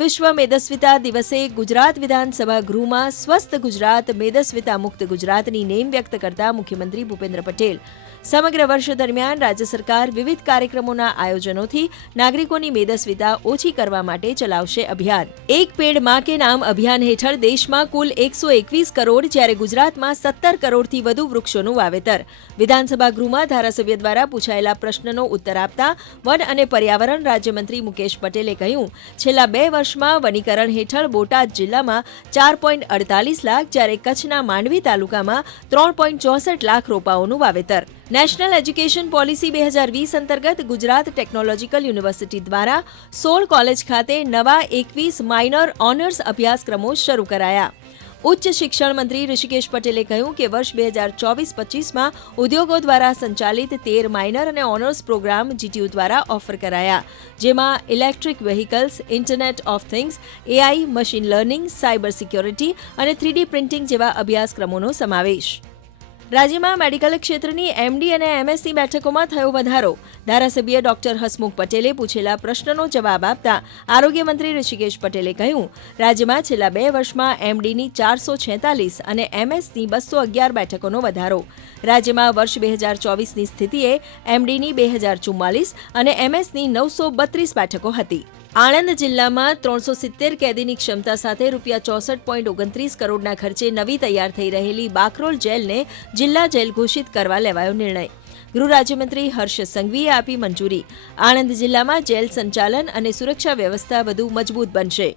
વિશ્વ મેદસ્વીતા દિવસે ગુજરાત વિધાનસભા ગૃહમાં સ્વસ્થ ગુજરાત મેદસ્વીતા મુક્ત ગુજરાતની નેમ વ્યક્ત કરતા મુખ્યમંત્રી ભૂપેન્દ્ર પટેલ સમગ્ર વર્ષ દરમિયાન રાજ્ય સરકાર વિવિધ કાર્યક્રમોના આયોજનોથી નાગરિકોની મેદસ્વીતા ઓછી કરવા માટે ચલાવશે અભિયાન. એક પેડ માં કે નામ અભિયાન હેઠળ દેશમાં કુલ 121 કરોડ જ્યારે ગુજરાતમાં 17 કરોડથી વધુ વૃક્ષોનું વાવેતર. વિધાનસભા ગૃહમાં ધારાસભ્ય દ્વારા પૂછાયેલા પ્રશ્નનો ઉત્તર આપતા વન અને પર્યાવરણ રાજ્યમંત્રી મુકેશ પટેલે કહ્યું, છેલ્લા 2 વર્ષમાં વનીકરણ હેઠળ બોટાદ જિલ્લામાં 4.48 લાખ જ્યારે કચ્છના માંડવી તાલુકામાં 3.64 લાખ રોપાઓનું વાવેતર. નેશનલ એજ્યુકેશન પોલિસી 2020 અંતર્ગત ગુજરાત ટેકનોલોજીકલ યુનિવર્સિટી દ્વારા 16 કોલેજ ખાતે નવા 21 માઇનર ઓનર્સ અભ્યાસક્રમો શરૂ કરાયા. ઉચ્ચ શિક્ષણ મંત્રી ઋષિકેશ પટેલે કહ્યું કે વર્ષ 2024-25માં ઉદ્યોગો દ્વારા સંચાલિત 13 માઇનર અને ઓનર્સ પ્રોગ્રામ જીટીયુ દ્વારા ઓફર કરાયા, જેમાં electric vehicles, internet of things, AI, machine learning, cyber security અને 3D પ્રિન્ટિંગ જેવા અભ્યાસક્રમોનો સમાવેશ. રાજ્યમાં મેડિકલ ક્ષેત્રની એમડી અને એમએસની બેઠકોમાં થયો વધારો. ધારાસભ્ય ડોક્ટર હસમુખ પટેલે પૂછેલા પ્રશ્નનો જવાબ આપતા આરોગ્ય મંત્રી ઋષિકેશ પટેલે કહ્યું, રાજ્યમાં છેલ્લા 2 વર્ષમાં એમડીની 446 અને એમએસની 211 બેઠકોનો વધારો. રાજ્યમાં વર્ષ 2024ની સ્થિતિએ એમડીની 2044 અને એમએસની 932 બેઠકો હતી. આણંદ જિલ્લામાં 370 કેદીની ક્ષમતા સાથે ₹64.29 કરોડના ખર્ચે નવી તૈયાર થઈ રહેલી બાકરોલ જેલને જિલ્લા જેલ ઘોષિત કરવા લેવાયો નિર્ણય. ગૃહ રાજ્યમંત્રી હર્ષ સંઘવીએ આપી મંજૂરી. આણંદ જિલ્લામાં જેલ સંચાલન અને સુરક્ષા વ્યવસ્થા વધુ મજબૂત બનશે.